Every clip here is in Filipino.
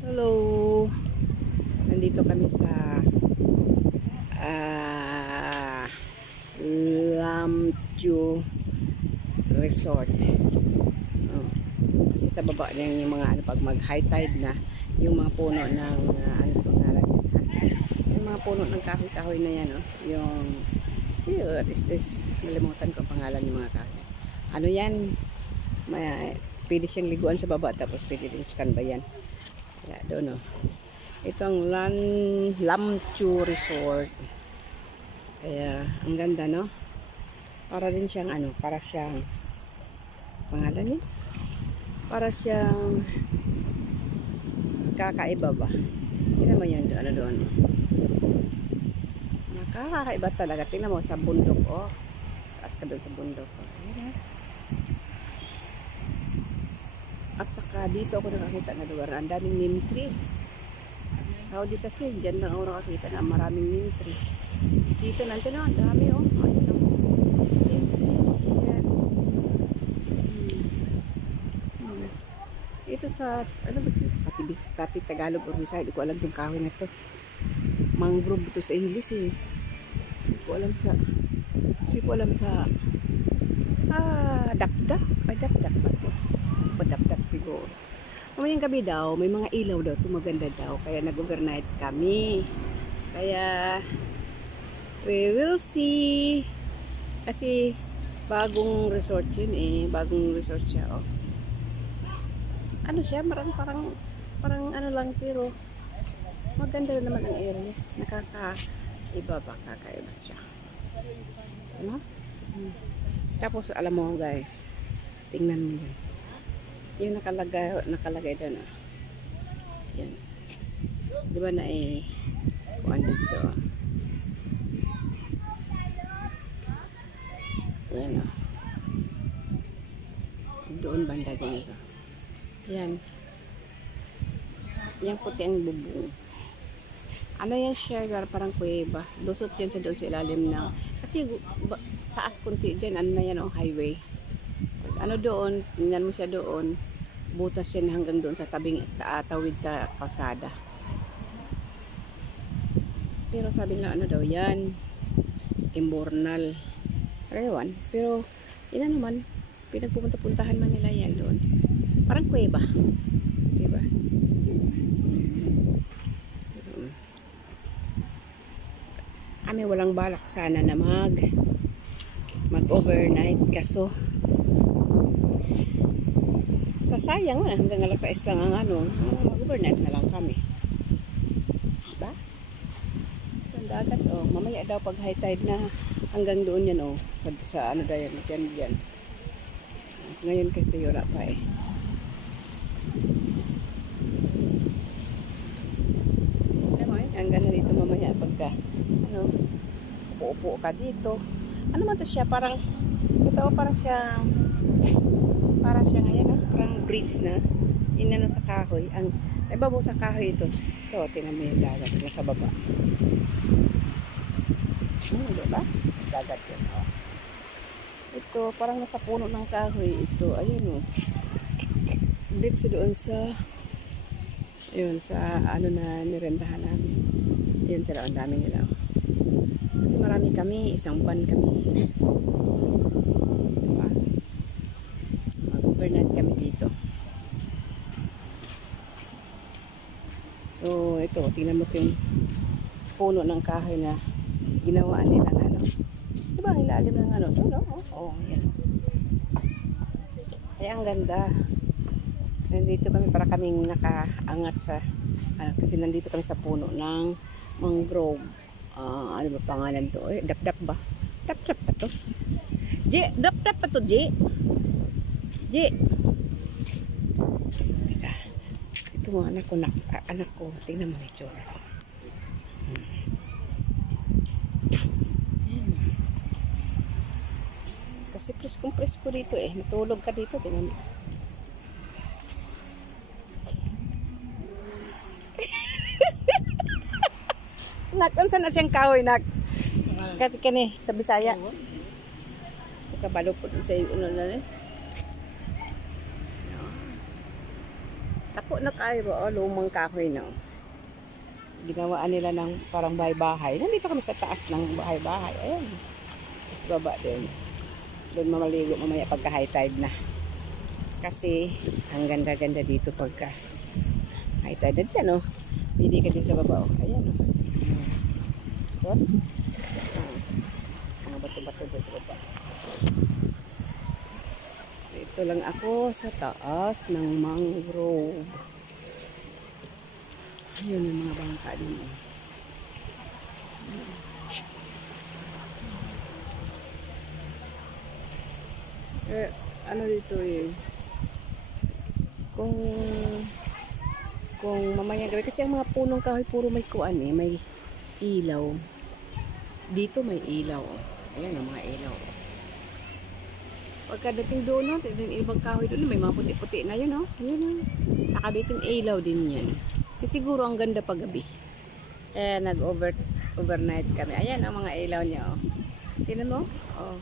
Hello! Nandito kami sa Lamchu Resort. Kasi sa baba na yung mga ano, pag mag high tide na, yung mga puno ng ano sa pangalan yan, yung mga puno ng kahoy-kahoy na yan, yung what is this? Nalimutan ko ang pangalan ng mga kahoy. Ano yan? Pwede siyang liguan sa baba, tapos pwede rin standby yan. Kaya doon itong Lamchu Resort. Kaya ang ganda, no? Para din siyang ano, para siyang pangalan niya. Para siyang kakaiba ba? Tingnan mo yan doon, ano doon. Nakakaiba talaga. Tingnan mo sa bundok, taas ka doon sa bundok, Ayan. At saka dito ako nakakita na lugar. Ang daming neem tree. Saudi kasi, dyan lang ako nakakita na maraming neem tree. Dito nandiyan ang dami, Ayun, neem tree. Ayan. Ito sa, ano ba ito? Pati Tagalog o Bisaya. Hindi ko alam yung kahoy na ito. Mangrove ito sa English eh. Hindi ko alam sa dakdak. Ay, dakdak ba ito? Padapdap siguro. Mamayang gabi daw, may mga ilaw daw, tumaganda daw. Kaya nag-overnight kami. Kaya, we will see. Kasi, bagong resort yun Bagong resort siya, Ano siya, parang ano lang, pero maganda naman ang area. Nakakaiba ba? Kakaiba siya. Ano? Tapos, alam mo guys, tingnan mo yun. Yung nakalagay doon, Yan. Di ba na kuan dito, Yan, Doon banda din ito. Yan. Yang puti ang bubong. Ano yan siya? Parang kuweba. Lusot yan sa doon sa ilalim na. Kasi taas kunti dyan. Ano na yan, highway. Ano doon, tingnan mo siya doon. Butas yan hanggang doon sa tabing tawid sa pasada. Pero sabi nila ano daw yan, Imbornal Rewan. Pero yun naman, pinagpupunta-puntahan man nila yan doon. Parang kuweba, diba? Kami walang balak sana na mag-overnight, kaso sayang hanggang alas 6 lang ang mag-overnight na lang kami. Diba? Ang dagat, mamaya daw pag high tide na hanggang doon yan, sa ano daw yan, dyan. Ngayon kasi wala pa Alam mo hanggang na dito mamaya pagka, upo ka dito. Ano man to siya, parang siyang ngayon, parang bridge na inano sa kahoy. Ang ibabaw sa kahoy ito, tingnan mo yung dagat nasa baba. Diba? Dagat yun, Ito, parang nasa puno ng kahoy ito. Ayun, bridge doon sa ano na nirentahan namin. Yun sila, ang dami nila. Kasi marami kami, isang van kami. Overnight kami dito. So, ito, tingnan mo yung puno ng kahoy na ginawa nilang diba, ilalim ng ito, yan. Kaya ang ganda. Nandito kami para kaming nakaangat sa, kasi nandito kami sa puno ng mangrove. Ano ba pangalan to? Dap-dap ba? Dap-dap pa to? Dap-dap pa to, Ito mga anak ko, tingnan mo na itsura ko. Kasi presko dito natulog ka dito, tingnan mo. Nak, unsa na siyang kahoy, nak? Kani sa Bisaya. Kabalo po sa iyo na Tako na kayo, lumang kahoy, no? Ginawaan nila ng parang bahay-bahay. Nandito kami sa taas ng bahay-bahay. Ayan. Tapos baba din. Doon mamaligo mamaya pagka high tide na. Kasi, ang ganda-ganda dito pagka high tide na dyan, oh. Pili ka din sa baba, oh. Ayan, oh. So, mga bato-bato dyan sa baba. Ito lang ako sa taas ng mangrove. Ayun yung mga bangka din, oh. Ano dito eh, kung mamaya gabi, kasi ang mga punong kahoy puro may kuan eh, may ilaw dito, may ilaw, oh. Ayan ang mga ilaw, oh. Pagkadating doon, no, ibang kahoy doon, may mga puti-puti na yun, oh. Yun, oh. Nakabitin ilaw din yan, kasi siguro ang ganda pag gabi, kaya overnight kami. Ayan ang mga ilaw niya, oh. Tingnan mo, oh.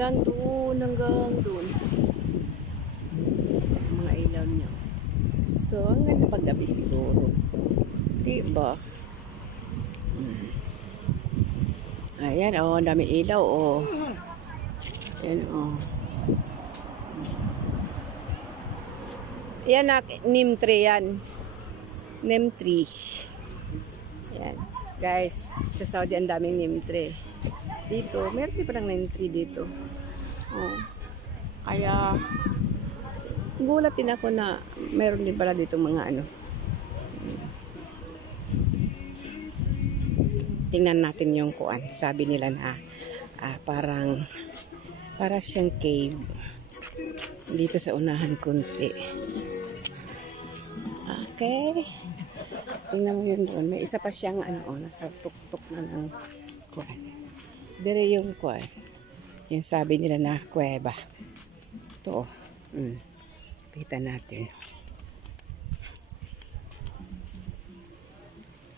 Hanggang doon mga ilaw niya. So, ang ganda paggabi siguro. Diba? Ayan, oh, ang dami ilaw, oh. Ayan, oh. Yan, neem tree yan. Neem tree. Ayan. Guys, sa Saudi ang daming neem tree. Dito, meron din parang neem tree dito. Oh. Kaya, gulat din ako na meron din pala dito mga ano. Tingnan natin yung kuan. Sabi nila na para siyang cave. Dito sa unahan kunti. Okay. Tingnan mo yun doon. May isa pa siyang ano, nasa tuktok na ng kuan. Dire yung kuan. Yung sabi nila na kuweba. Ito, oh. Kita natin.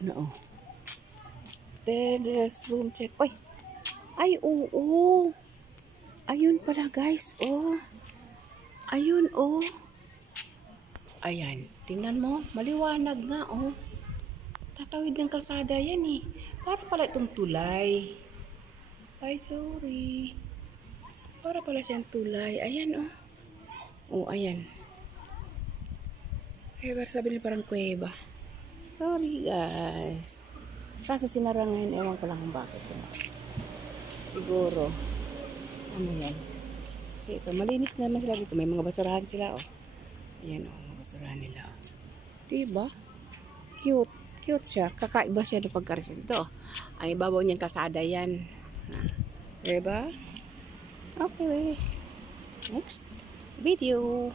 Ano, oh. There's room check. Oy! Ay, oo. Ayun pala, guys. Oh. Ayun, oh. Ayan. Tingnan mo. Maliwanag nga, oh. Tatawid ng kalsada yan, eh. Para pala itong tulay. Ay, sorry. Para pala siyang tulay. Ayan, oh. Oh, ayan. Kaya para sabi nila parang kuweba. Sorry, guys. Kaso sinara ngayon, ewan ko lang kung bakit sinara. Siguro, ano yan. Kasi ito, malinis naman sila dito. May mga basurahan sila, oh. Ayan, oh, mga basurahan nila, oh. Diba? Cute. Cute siya. Kakaiba siya ng pagkarisyon. Ito, ang ibabaw niyang kasada yan. Diba? Okay, next video.